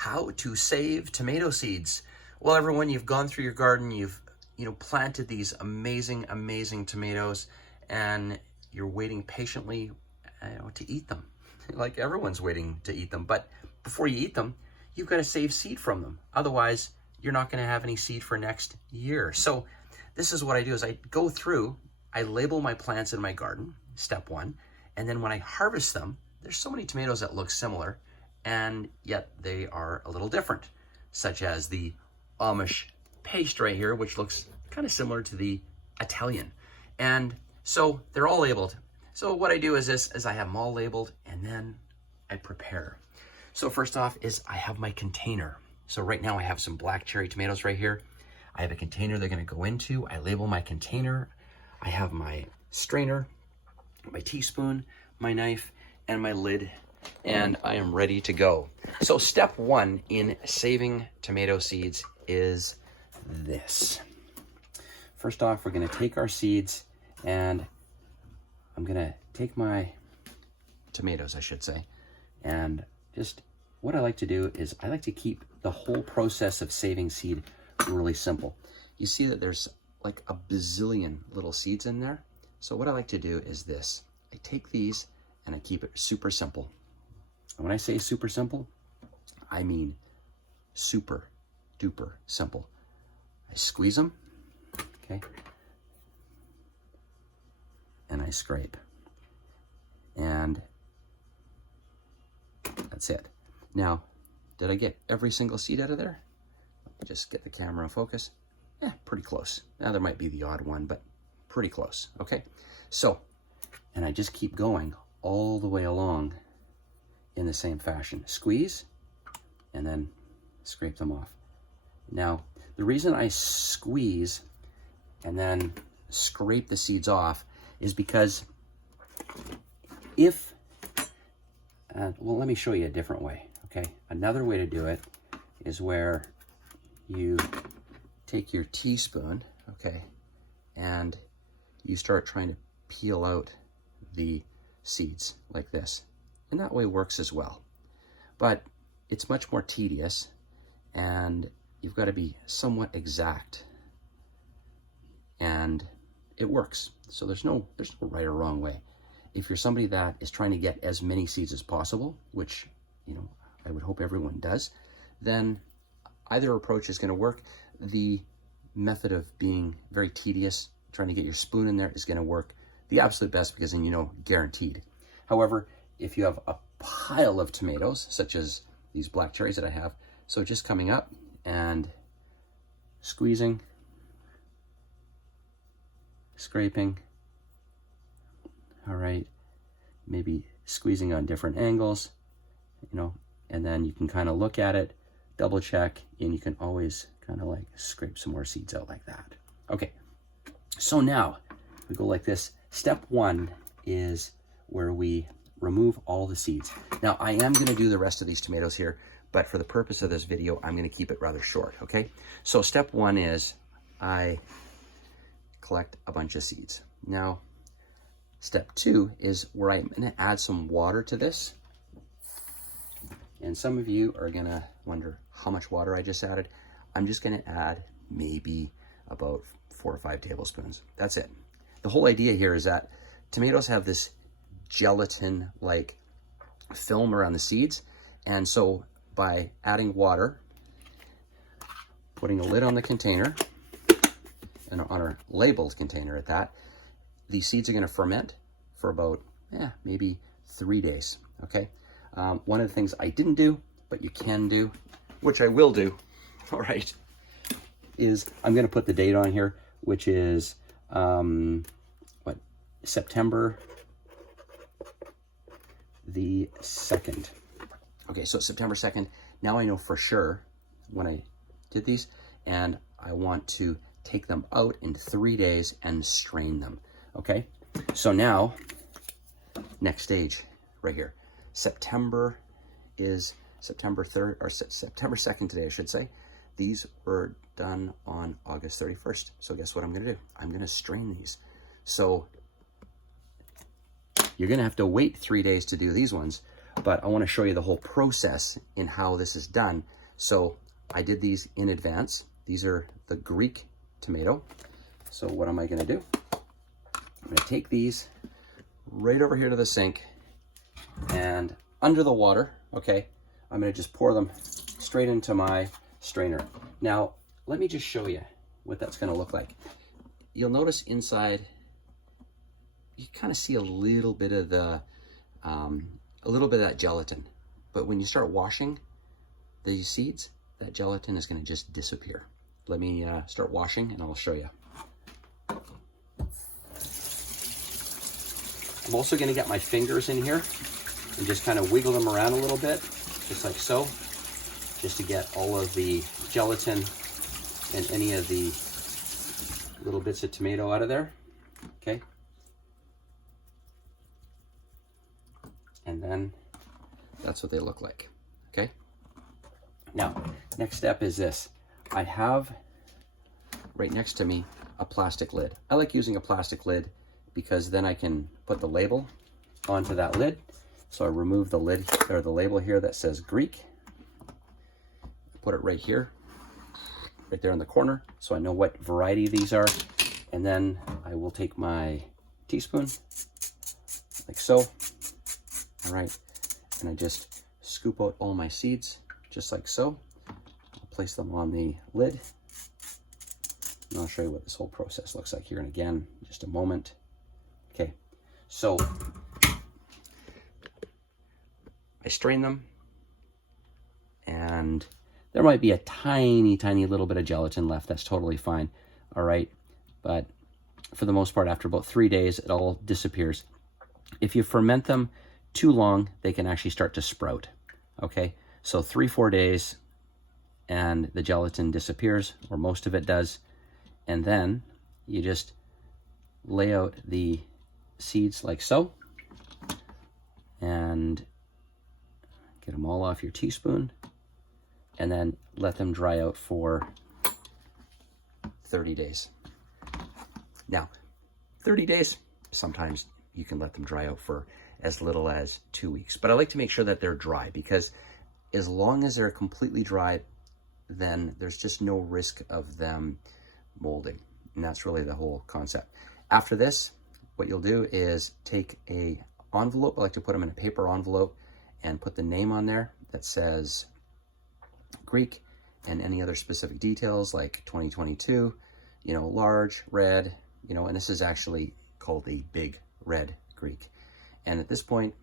how to save tomato seeds. Well, everyone, you've gone through your garden, you've planted these amazing tomatoes, and you're waiting patiently to eat them. Like everyone's waiting to eat them, but before you eat them, you've got to save seed from them. Otherwise, you're not going to have any seed for next year. So this is what I do: is I go through, I label my plants in my garden, step one, and then when I harvest them, there's so many tomatoes that look similar, and yet they are a little different, such as the Amish paste right here, which looks kind of similar to the Italian. And so they're all labeled. So what I do is this, is I have them all labeled, and then I prepare. So first off is I have my container. So right now I have some black cherry tomatoes right here. I have a container they're gonna go into. I label my container. I have my strainer, my teaspoon, my knife, and my lid, and I am ready to go. So step one in saving tomato seeds is this. First off, we're gonna take our seeds, and I'm gonna take my tomatoes, I should say, and just what I like to do is I like to keep the whole process of saving seed really simple. You see that there's like a bazillion little seeds in there. So what I like to do is this. I take these and I keep it super simple. And when I say super simple, I mean super duper simple. I squeeze them, okay? And I scrape. And that's it. Now, did I get every single seed out of there? Just get the camera in focus. Yeah, pretty close. Now there might be the odd one, but pretty close, okay? So, and I just keep going all the way along in the same fashion. Squeeze, and then scrape them off. Now, the reason I squeeze and then scrape the seeds off is because if, well, let me show you a different way, okay? Another way to do it is where you take your teaspoon, okay, and you start trying to peel out the seeds like this. And that way works as well. But it's much more tedious, and you've got to be somewhat exact. And it works. So there's no right or wrong way. If you're somebody that is trying to get as many seeds as possible, which, I would hope everyone does, then either approach is going to work. The method of being very tedious, trying to get your spoon in there, is going to work the absolute best, because then guaranteed. However, if you have a pile of tomatoes, such as these black cherries that I have, so just coming up and squeezing, scraping, all right, maybe squeezing on different angles, and then you can kind of look at it, double check, and you can always kind of like scrape some more seeds out like that. Okay, so now we go like this. Step one is where we remove all the seeds. Now, I am going to do the rest of these tomatoes here, but for the purpose of this video, I'm going to keep it rather short, okay? So step one is I collect a bunch of seeds. Now, step two is where I'm going to add some water to this. And some of you are going to wonder how much water I just added. I'm just going to add maybe about 4 or 5 tablespoons. That's it. The whole idea here is that tomatoes have this gelatin-like film around the seeds, and so by adding water, putting a lid on the container, and on our labeled container at that, these seeds are going to ferment for about maybe 3 days, okay? One of the things I didn't do, but you can do, which I will do, all right, is I'm going to put the date on here, which is September the 2nd. Okay, so September 2nd. Now I know for sure when I did these, and I want to take them out in 3 days and strain them. Okay, so now next stage right here. September is September 3rd, or September 2nd today, I should say. These were done on August 31st. So guess what I'm going to do? I'm going to strain these. So you're going to have to wait 3 days to do these ones, but I want to show you the whole process in how this is done. So I did these in advance. These are the Greek tomato. So what am I going to do? I'm going to take these right over here to the sink and under the water, okay, I'm going to just pour them straight into my strainer. Now, let me just show you what that's going to look like. You'll notice inside, you kind of see a little bit of the, that gelatin. But when you start washing the seeds, that gelatin is going to just disappear. Let me start washing and I'll show you. I'm also going to get my fingers in here and just kind of wiggle them around a little bit, just like so, just to get all of the gelatin and any of the little bits of tomato out of there, okay? And then that's what they look like, okay? Now, next step is this. I have right next to me a plastic lid. I like using a plastic lid because then I can put the label onto that lid. So I remove the lid or the label here that says Greek. Put it right here, right there in the corner, so I know what variety these are. And then I will take my teaspoon, like so. All right, and I just scoop out all my seeds, just like so. I'll place them on the lid. And I'll show you what this whole process looks like here in again, just a moment. Okay, so I strain them, and there might be a tiny, tiny little bit of gelatin left. That's totally fine. All right, but for the most part, after about 3 days, it all disappears. If you ferment them too long, they can actually start to sprout. Okay, so 3-4 days, and the gelatin disappears, or most of it does, and then you just lay out the seeds like so, and get them all off your teaspoon, and then let them dry out for 30 days. Now, 30 days, sometimes you can let them dry out for as little as 2 weeks, but I like to make sure that they're dry, because as long as they're completely dry, then there's just no risk of them molding. And that's really the whole concept. After this, what you'll do is take a envelope. I like to put them in a paper envelope and put the name on there that says Greek and any other specific details like 2022, you know, large, red, you know, and this is actually called the Big Red Greek. And at this point,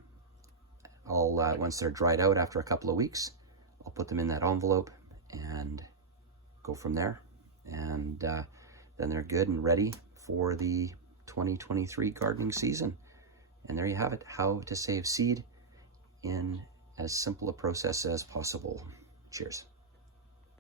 I'll, once they're dried out after a couple of weeks, I'll put them in that envelope and go from there. And then they're good and ready for the 2023 gardening season. And there you have it, how to save seed in as simple a process as possible. Cheers.